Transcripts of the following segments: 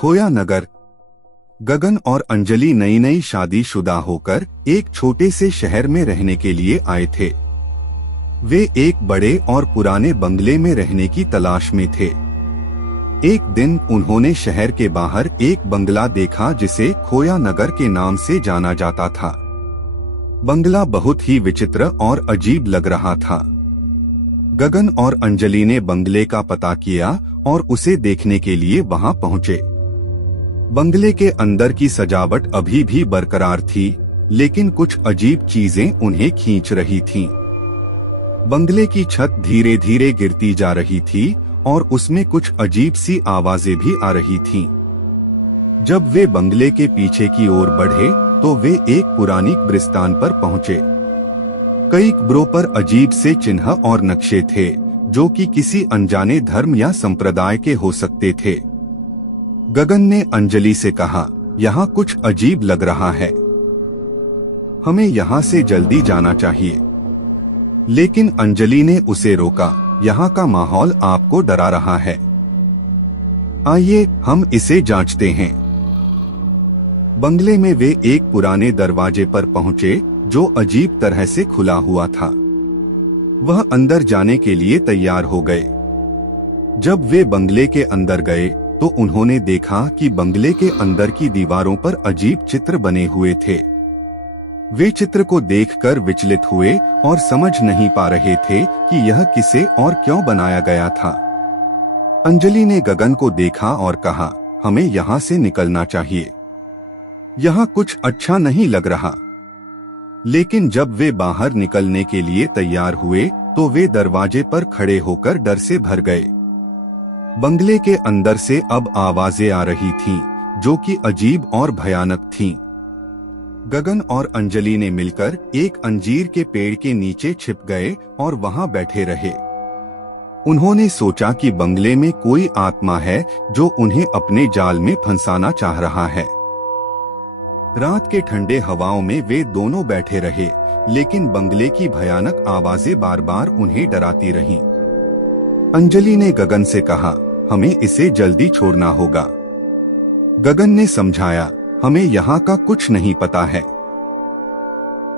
खोया नगर। गगन और अंजलि नई नई शादीशुदा होकर एक छोटे से शहर में रहने के लिए आए थे। वे एक बड़े और पुराने बंगले में रहने की तलाश में थे। एक दिन उन्होंने शहर के बाहर एक बंगला देखा जिसे खोया नगर के नाम से जाना जाता था। बंगला बहुत ही विचित्र और अजीब लग रहा था। गगन और अंजलि ने बंगले का पता किया और उसे देखने के लिए वहां पहुंचे। बंगले के अंदर की सजावट अभी भी बरकरार थी, लेकिन कुछ अजीब चीजें उन्हें खींच रही थीं। बंगले की छत धीरे धीरे गिरती जा रही थी और उसमें कुछ अजीब सी आवाजें भी आ रही थीं। जब वे बंगले के पीछे की ओर बढ़े तो वे एक पुरानी कब्रिस्तान पर पहुंचे। कई कब्रों पर अजीब से चिन्ह और नक्शे थे, जो कि किसी अनजाने धर्म या संप्रदाय के हो सकते थे। गगन ने अंजलि से कहा, यहाँ कुछ अजीब लग रहा है, हमें यहाँ से जल्दी जाना चाहिए। लेकिन अंजलि ने उसे रोका, यहाँ का माहौल आपको डरा रहा है, आइए हम इसे जांचते हैं। बंगले में वे एक पुराने दरवाजे पर पहुंचे जो अजीब तरह से खुला हुआ था। वह अंदर जाने के लिए तैयार हो गए। जब वे बंगले के अंदर गए तो उन्होंने देखा कि बंगले के अंदर की दीवारों पर अजीब चित्र बने हुए थे। वे चित्र को देखकर विचलित हुए और समझ नहीं पा रहे थे कि यह किसे और क्यों बनाया गया था। अंजलि ने गगन को देखा और कहा, हमें यहाँ से निकलना चाहिए, यहाँ कुछ अच्छा नहीं लग रहा। लेकिन जब वे बाहर निकलने के लिए तैयार हुए तो वे दरवाजे पर खड़े होकर डर से भर गए। बंगले के अंदर से अब आवाजें आ रही थीं, जो कि अजीब और भयानक थीं। गगन और अंजलि ने मिलकर एक अंजीर के पेड़ के नीचे छिप गए और वहां बैठे रहे। उन्होंने सोचा कि बंगले में कोई आत्मा है जो उन्हें अपने जाल में फंसाना चाह रहा है। रात के ठंडे हवाओं में वे दोनों बैठे रहे, लेकिन बंगले की भयानक आवाजें बार बार उन्हें डराती रहीं। अंजलि ने गगन से कहा, हमें इसे जल्दी छोड़ना होगा। गगन ने समझाया, हमें यहाँ का कुछ नहीं पता है,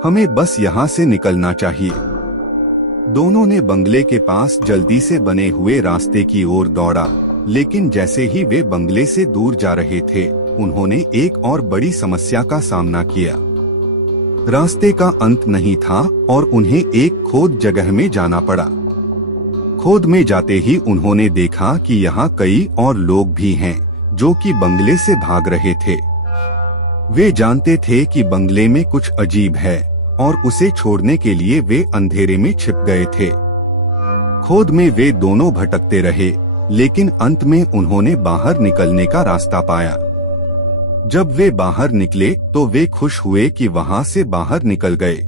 हमें बस यहाँ से निकलना चाहिए। दोनों ने बंगले के पास जल्दी से बने हुए रास्ते की ओर दौड़ा, लेकिन जैसे ही वे बंगले से दूर जा रहे थे उन्होंने एक और बड़ी समस्या का सामना किया। रास्ते का अंत नहीं था और उन्हें एक खोद जगह में जाना पड़ा। खोद में जाते ही उन्होंने देखा कि यहाँ कई और लोग भी हैं जो कि बंगले से भाग रहे थे। वे जानते थे कि बंगले में कुछ अजीब है और उसे छोड़ने के लिए वे अंधेरे में छिप गए थे। खोद में वे दोनों भटकते रहे, लेकिन अंत में उन्होंने बाहर निकलने का रास्ता पाया। जब वे बाहर निकले तो वे खुश हुए कि वहां से बाहर निकल गए।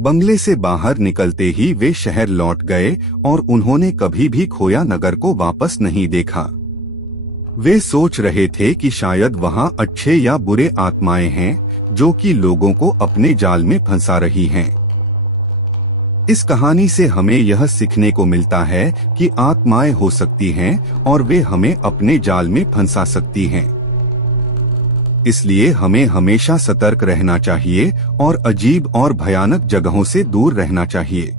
बंगले से बाहर निकलते ही वे शहर लौट गए और उन्होंने कभी भी खोया नगर को वापस नहीं देखा। वे सोच रहे थे कि शायद वहां अच्छे या बुरे आत्माएं हैं जो कि लोगों को अपने जाल में फंसा रही हैं। इस कहानी से हमें यह सीखने को मिलता है कि आत्माएं हो सकती हैं और वे हमें अपने जाल में फंसा सकती हैं। इसलिए हमें हमेशा सतर्क रहना चाहिए और अजीब और भयानक जगहों से दूर रहना चाहिए।